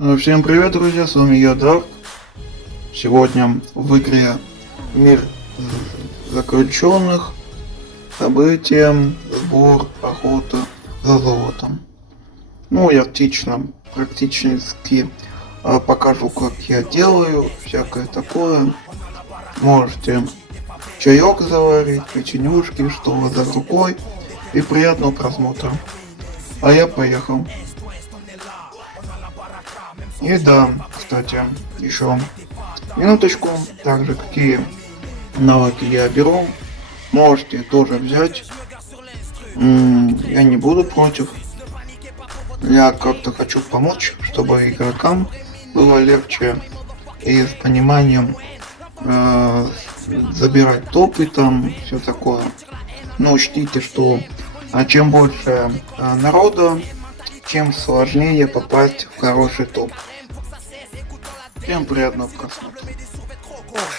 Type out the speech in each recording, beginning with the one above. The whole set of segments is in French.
Всем привет, друзья, с вами я, Дарк. Сегодня в игре Мир заключенных, события, сбор, охота за золотом. Ну, я практически покажу, как я делаю, всякое такое. Можете чаек заварить, печенюшки, что у вас за рукой. И приятного просмотра. А я поехал. И да, кстати, еще минуточку, также какие навыки я беру, можете тоже взять. Я не буду против. Я как-то хочу помочь, чтобы игрокам было легче и с пониманием забирать топы там, все такое. Но учтите, что чем больше народа, чем сложнее попасть в хороший топ. Всем приятного просмотра.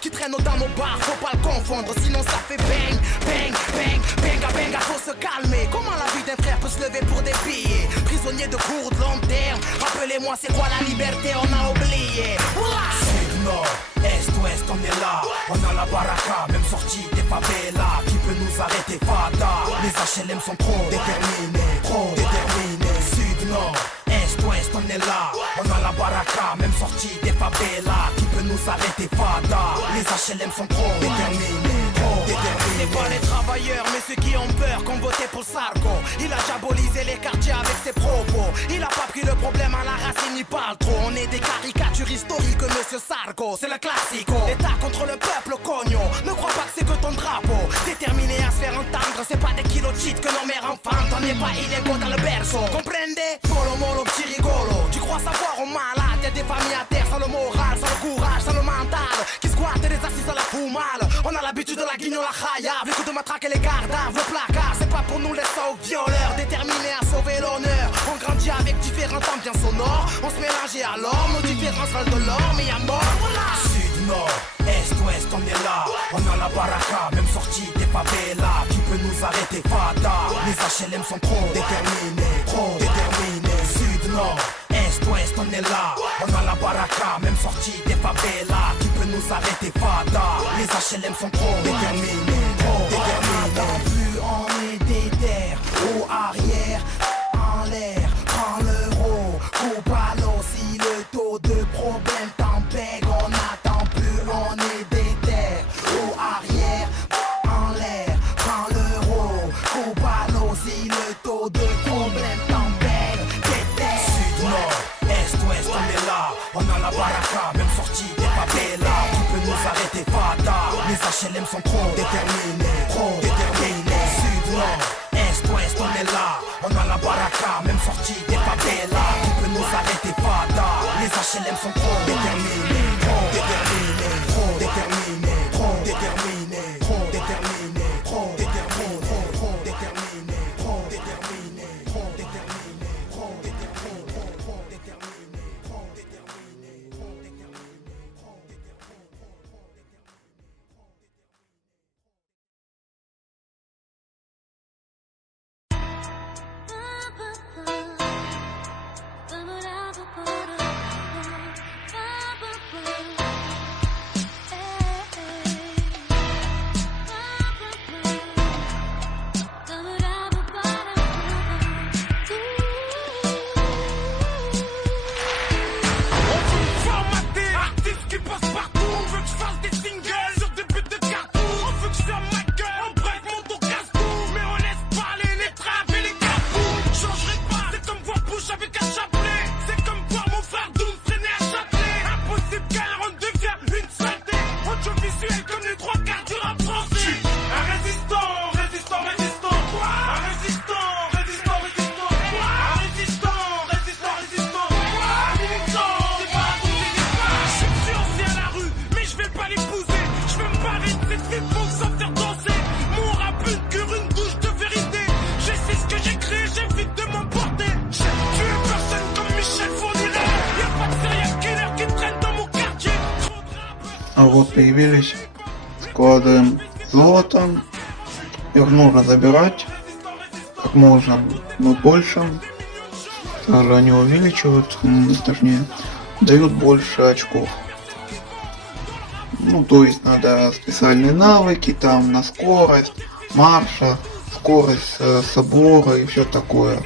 Qui traîne dans nos bars, faut pas le confondre, sinon ça fait bang, bang, bang, benga, benga, faut se calmer. Comment la vie d'un frère peut se lever pour des billets? Prisonnier de cours de long terme, rappelez-moi c'est quoi la liberté, on a oublié. Sud, nord, est, ouest, on est là. On a la baraka, même sortie des favelas. Qui peut nous arrêter, fada? Les HLM sont trop déterminés, trop déterminés. Sud, nord, est, ouest, on est là. On a la baraka, même sortie des favelas. Qui peut nous arrêter, fada? Les HLM sont trop déterminés, trop déterminés. C'est pas les travailleurs, mais ceux qui ont peur, qu'on voté pour Sarko. Il a diabolisé les quartiers avec ses propos. Il a pas pris le problème à la racine, il parle trop. On est des caricatures historiques, monsieur Sarko. C'est le classico. L'État contre le peuple, cognon. Ne crois pas que c'est que ton drapeau. Déterminé à se faire entendre, c'est pas des kilos de shit que nos mères enfantent. On n'est pas illégaux dans le berceau. Comprendez? Polo molo, petit rigolo. Tu crois savoir au malade? Y'a des familles à terre sans le moral, sans le courage, sans le mental. Qui squattent les assises à la foumale. On a l'habitude de la guignol, la khaya. Vu que de matraquer les gardaves, le placard. C'est pas pour nous les sauts violeurs. Déterminés à sauver l'honneur. On grandit avec différents ambiances sonores. On se mélange et alors nos différences valent de l'or. Mais y'a mort, voilà. Sud, nord, est, ouest, on est là. On a la baraka, même sortie des favelas. Qui peut nous arrêter, fada? Les HLM sont trop déterminés, trop déterminés. Sud, nord, est, ouest, on est là. On a la baraka, même sortie des favelas. Qui peut nous arrêter, fada? Les HLM sont trop déterminés, trop déterminés. Plus on est déter, haut arrière, en l'air, prends l'euro, coupe à l'eau. Si le taux de problème t'empêche, on n'attend plus, on est déter, haut arrière, en l'air, prends l'euro, coupe à l'eau. Si le taux de problème t'empêche, déter. Sud, nord, est, ouest, on est là. On a la baraka, même sortie des favelas. Qui peut nous arrêter, fada? Les HLM sont trop déterminés, trop déterminés. Sud, nord, est, ouest, on est là. On a la baraka, même sortie des favelas. Qui peut nous arrêter, fada? Les HLM sont trop déterminés, trop déterminés, trop déterminés, trop déterminés, trop déterminés, trop déterminés, trop déterminés, trop déterminés, trop déterminés, trop déterminés, trop déterminés, trop déterminés, trop А вот появились склады золота. Их нужно забирать как можно, но больше. Также они увеличивают, точнее, дают больше очков. Ну, то есть надо специальные навыки там на скорость, марша, скорость собора и все такое.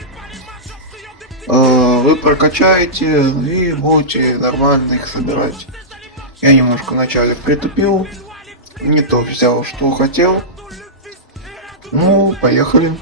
Вы прокачаете и будете нормально их собирать. Я немножко вначале притупил, не то взял, что хотел. Ну, поехали.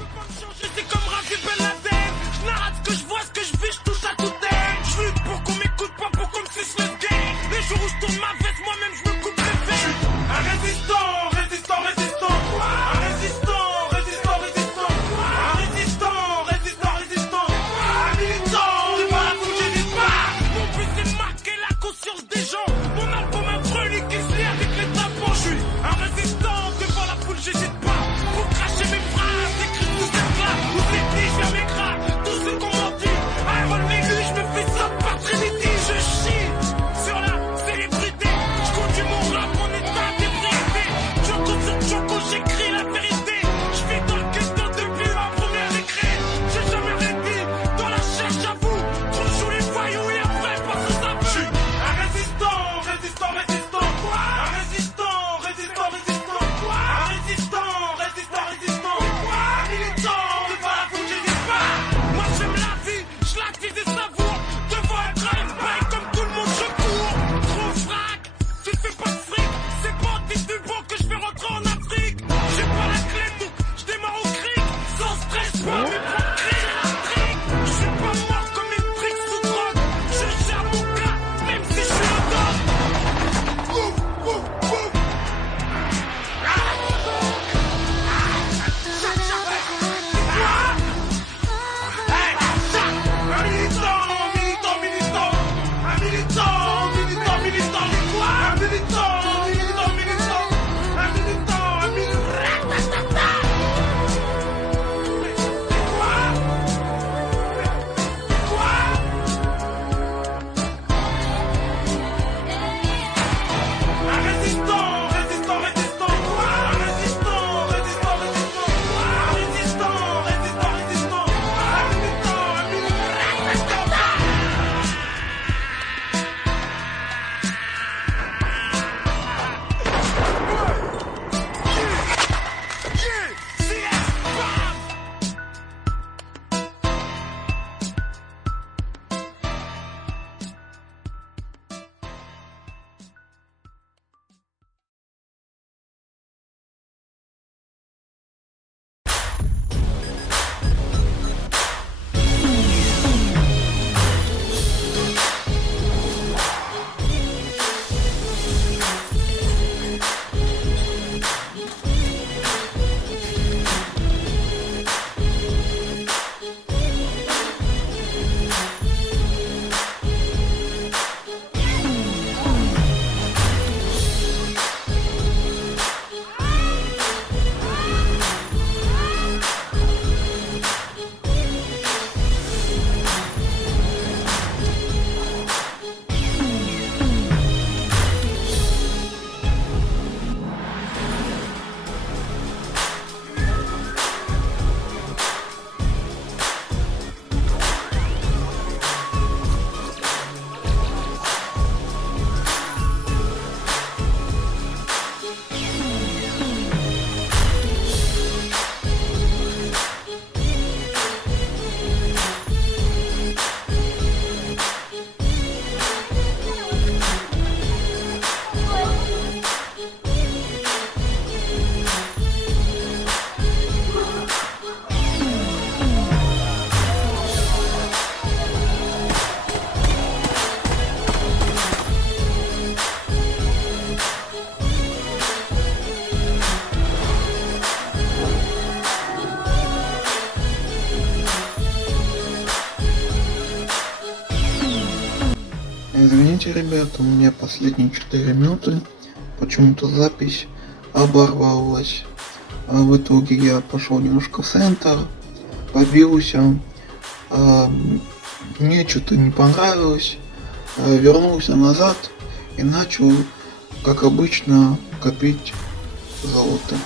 J'étais comme Rafi Ben Laden. Je narrate ce que je vois, ce que je vis, je touche à tout thème. Je lutte pour qu'on m'écoute, pas pour qu'on me suce le game. Les jours où je tourne ma veste, moi-même je me coupe les veines. Un résistant, résistant, résistant. Un résistant, résistant, résistant. Un résistant, résistant, résistant. Un militant, c'est pas la foule, j'hésite pas. Mon but c'est de marquer la conscience des gens. Mon album un relique qui se lie avec les tapons. Je suis un résistant, devant la foule, j'hésite pas. Pour cracher mes phrases, écrire tous ces plats. Où c'est dit, je viens m'écraser. Tous ceux qu'on m'en dit. Iron Lady, je me fais ça par Trinity. Je chie sur la célébrité. Je conduis mon rap, mon état d'ébriété. Choco sur Choco, j'écris la vérité. Je vis dans le ghetto depuis ma première écrit. J'ai jamais arrêté dans la cherche à vous. Trop joue les voyous et après passe aux aveux. Un résistant, résistant, résistant. Un résistant, résistant, résistant. Un résistant, résistant, résistant. Un militant, c'est pas la foule, j'hésite pas. Moi j'aime la vie, je l'active et savoure. Devant un drive-by comme tout le monde je cours. Trop frac, tu fais pas de fric. C'est pas au titre du bon que je vais rentrer en Afrique. J'ai pas la clé donc je démarre au cric. Sans stress, pas mes propres cris à la trique. Je suis pas mort comme une trique sous drogue. Je gère mon cas, même si je suis un dog. Ouf, ouf, ouf. Un militant, militant, militant. Un militant, militant, militant. Un militant, militant, militant. Un militant, un militant. Un résistant, résistant, résistant. Un résistant, résistant, résistant. Un résistant, résistant, résistant. Un militant, un militant. Извините, ребята, у меня последние 4 минуты. Почему-то запись оборвалась. А в итоге я пошел немножко в центр, побился. Мне что-то не понравилось. Вернулся назад и начал, как обычно, копить золото.